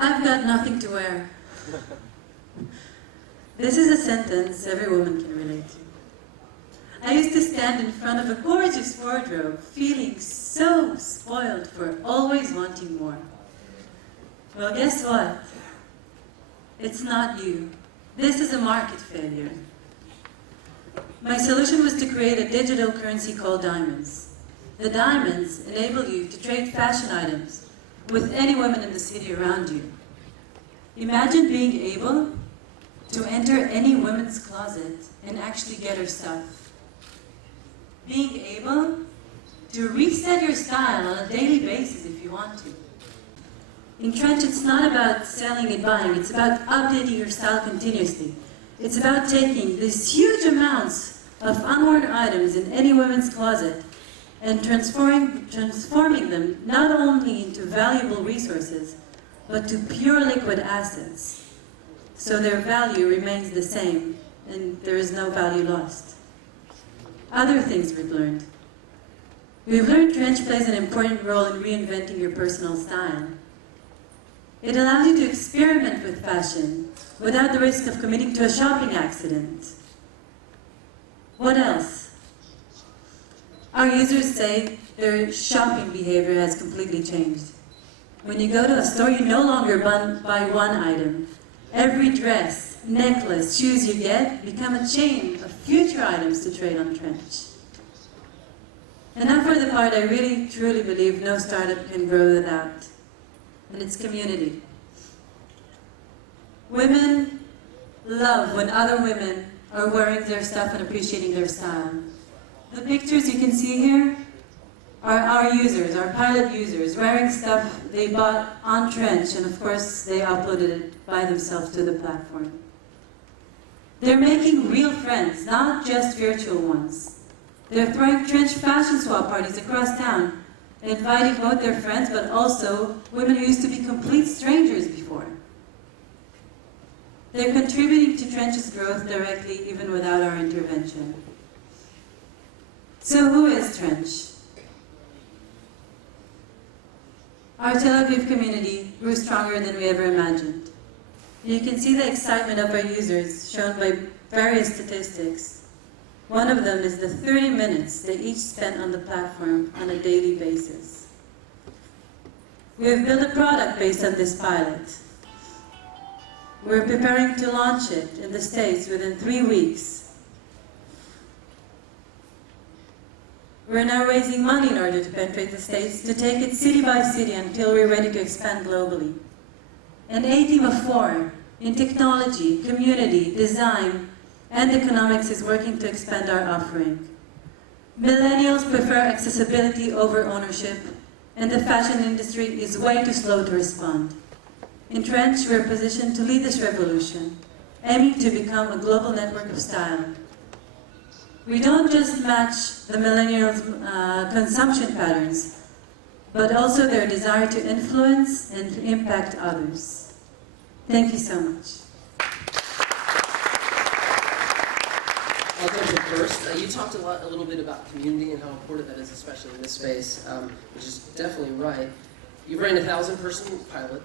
I've got nothing to wear. This is a sentence every woman can relate to. I used to stand in front of a gorgeous wardrobe, feeling so spoiled for always wanting more. Well, guess what? It's not you. This is a market failure. My solution was to create a digital currency called diamonds. The diamonds enable you to trade fashion items with any woman in the city around you. Imagine being able to enter any woman's closet and actually get her stuff. Being able to reset your style on a daily basis if you want to. In Trench, it's not about selling and buying, it's about updating your style continuously. It's about taking these huge amounts of unworn items in any woman's closet and transforming them not only into valuable resources, but to pure liquid assets. So their value remains the same, and there is no value lost. Other things we've learned. We've learned Trench plays an important role in reinventing your personal style. It allows you to experiment with fashion without the risk of committing to a shopping accident. What else? Our users say their shopping behavior has completely changed. When you go to a store, you no longer buy one item. Every dress, necklace, shoes you get become a chain of future items to trade on Trench. And now for the part I really truly believe no startup can grow without, and it's community. Women love when other women are wearing their stuff and appreciating their style. The pictures you can see here are our users, our pilot users, wearing stuff they bought on Trench, and of course they uploaded it by themselves to the platform. They're making real friends, not just virtual ones. They're throwing Trench fashion swap parties across town, inviting both their friends, but also women who used to be complete strangers before. They're contributing to Trench's growth directly, even without our intervention. So who is Trench? Our Tel Aviv community grew stronger than we ever imagined. You can see the excitement of our users shown by various statistics. One of them is the 30 minutes they each spent on the platform on a daily basis. We have built a product based on this pilot. We're preparing to launch it in the States within 3 weeks. We're now raising money in order to penetrate the States, to take it city by city until we're ready to expand globally. An A team of 4 in technology, community, design, and economics is working to expand our offering. Millennials prefer accessibility over ownership, and the fashion industry is way too slow to respond. In Trench, we're positioned to lead this revolution, aiming to become a global network of style. We don't just match the millennials' consumption patterns, but also their desire to influence and impact others. Thank you so much. I'll jump in first. You talked a little bit about community and how important that is, especially in this space, which is definitely right. You've ran a 1,000-person pilot.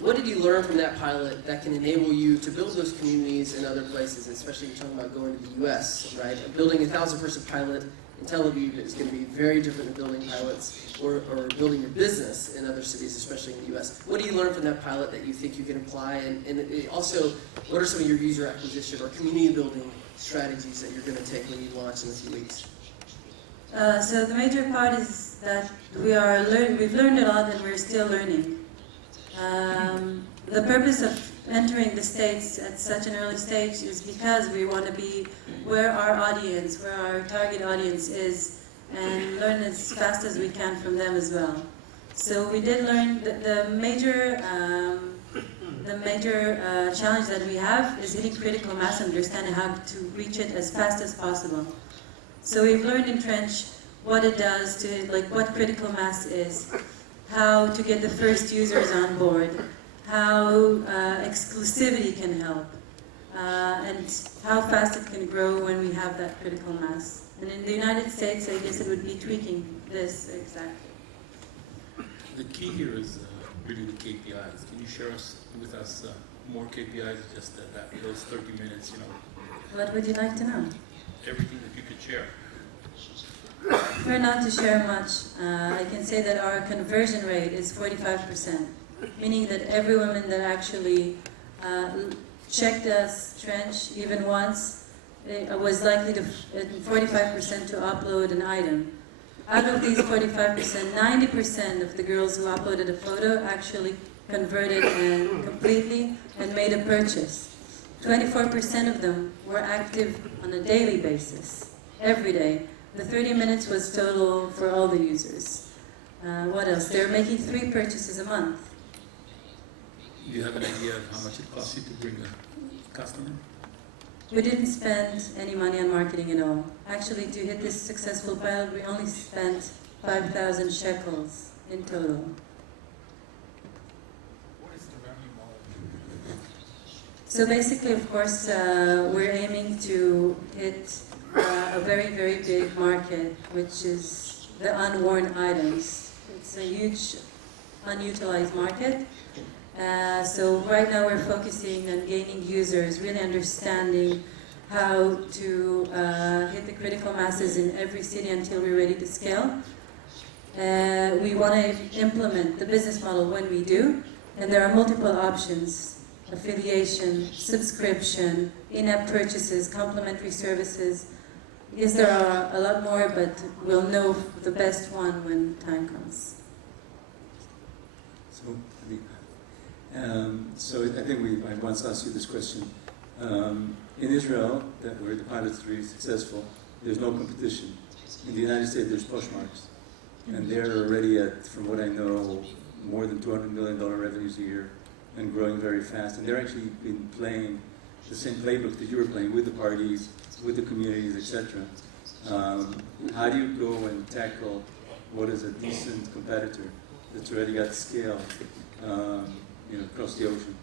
What did you learn from that pilot that can enable you to build those communities in other places, especially you're talking about going to the US, right? Building a 1,000-person pilot in Tel Aviv is going to be very different than building pilots or building your business in other cities, especially in the US. What do you learn from that pilot that you think you can apply? And also, what are some of your user acquisition or community building strategies that you're going to take when you launch in a few weeks? So the major part is that we've learned a lot and we're still learning. The purpose of entering the States at such an early stage is because we want to be where our audience, where our target audience is, and learn as fast as we can from them as well. So we did learn that the major challenge that we have is hitting critical mass and understanding how to reach it as fast as possible. So we've learned in Trench what it does to, like, what critical mass is, how to get the first users on board, how exclusivity can help, and how fast it can grow when we have that critical mass. And in the United States, I guess it would be tweaking this exactly. The key here is really the KPIs. Can you share with us more KPIs, just those 30 minutes, What would you like to know? everything that you could share? Prefer not to share much. I can say that our conversion rate is 45%, meaning that every woman that actually checked us trench even once was likely to 45% to upload an item. Out of these 45%, 90% of the girls who uploaded a photo actually converted completely and made a purchase. 24% of them were active on a daily basis, every day. The 30 minutes was total for all the users. What else? They're making 3 purchases a month. Do you have an idea of how much it costs you to bring a customer? We didn't spend any money on marketing at all. Actually, to hit this successful pilot, we only spent 5,000 shekels in total. What is the revenue model? So basically, of course, we're aiming to hit a very, very big market, which is the unworn items. It's a huge unutilized market. So right now we're focusing on gaining users, really understanding how to hit the critical masses in every city until we're ready to scale. We want to implement the business model when we do, and there are multiple options: affiliation, subscription, in-app purchases, complementary services. Yes, there are a lot more, but we'll know the best one when time comes. So I think I once asked you this question. In Israel, where the pilot's really successful, there's no competition. In the United States, there's Poshmarks. And they're already at, from what I know, more than $200 million revenues a year and growing very fast. And they're actually been playing the same playbook that you were playing with the parties, with the communities, etc. How do you go and tackle what is a decent competitor that's already got scale across the ocean?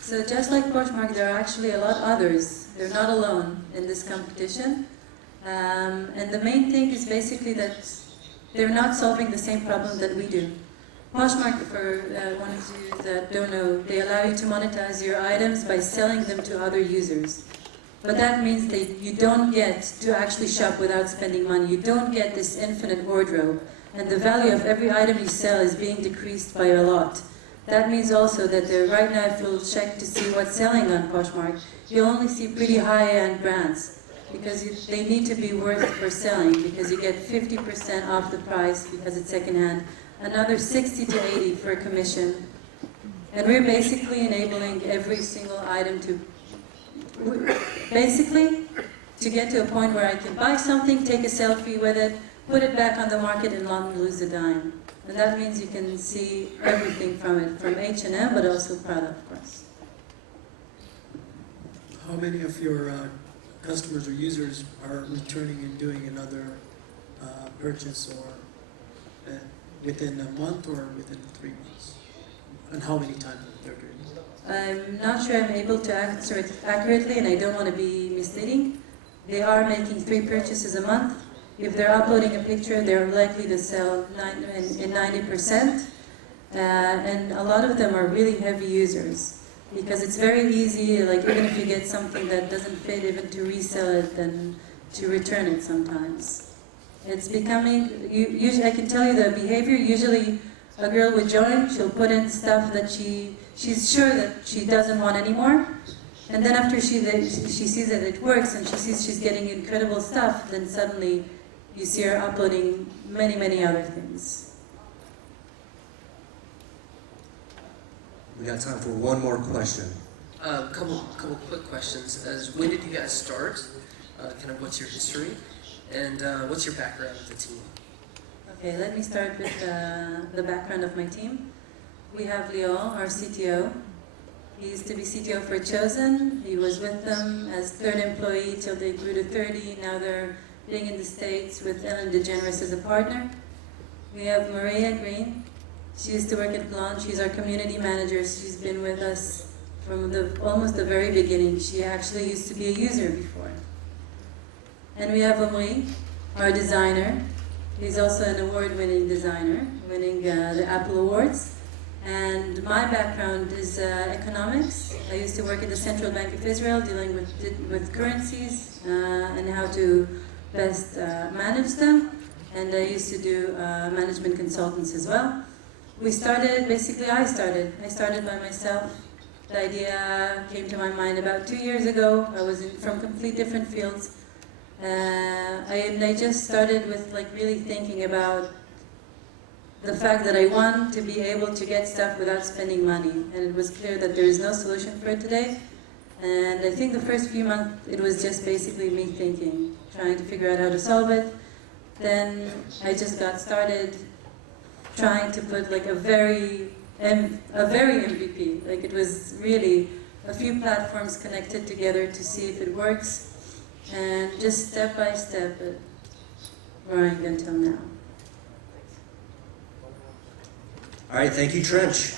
So just like Poshmark, there are actually a lot others. They're not alone in this competition. And the main thing is basically that they're not solving the same problem that we do. Poshmark, for one of you that don't know, they allow you to monetize your items by selling them to other users. But that means that you don't get to actually shop without spending money. You don't get this infinite wardrobe. And the value of every item you sell is being decreased by a lot. That means also that right now, if you'll check to see what's selling on Poshmark, you'll only see pretty high-end brands because they need to be worth for selling, because you get 50% off the price because it's secondhand, another 60 to 80 for a commission. And we're basically enabling every single item to get to a point where I can buy something, take a selfie with it, put it back on the market and not lose a dime. And that means you can see everything from it, from H&M, but also Prada, of course. How many of your customers or users are returning and doing another purchase, or within a month or within 3 months? And how many times they're doing it? I'm not sure I'm able to answer it accurately, and I don't want to be misleading. They are making 3 purchases a month. If they're uploading a picture, they're likely to sell in 90%. And a lot of them are really heavy users because it's very easy, like even if you get something that doesn't fit, even to resell it than to return it sometimes. It's becoming, usually I can tell you the behavior. Usually a girl would join, she'll put in stuff that she's sure that she doesn't want anymore. And then after she sees that it works and she sees she's getting incredible stuff, then suddenly you see her uploading many, many other things. We got time for one more question. Couple quick questions. When did you guys start? Kind of what's your history? And what's your background with the team? Okay, let me start with the background of my team. We have Leo, our CTO. He used to be CTO for Chosen. He was with them as 3rd employee till they grew to 30. Now they're being in the States with Ellen DeGeneres as a partner. We have Maria Green. She used to work at Blonde. She's our community manager. She's been with us from almost the very beginning. She actually used to be a user before. And we have Omri, our designer. He's also an award-winning designer, winning the Apple Awards. And my background is economics. I used to work at the Central Bank of Israel, dealing with currencies and how to best manage them. And I used to do management consultants as well. I started by myself. The idea came to my mind about 2 years ago. I was from complete different fields. I just started with really thinking about the fact that I want to be able to get stuff without spending money. And it was clear that there is no solution for it today. And I think the first few months, it was just basically me thinking, trying to figure out how to solve it. Then I just got started trying to put a very MVP. It was really a few platforms connected together to see if it works. And just step by step, growing until now. All right, thank you, Trench.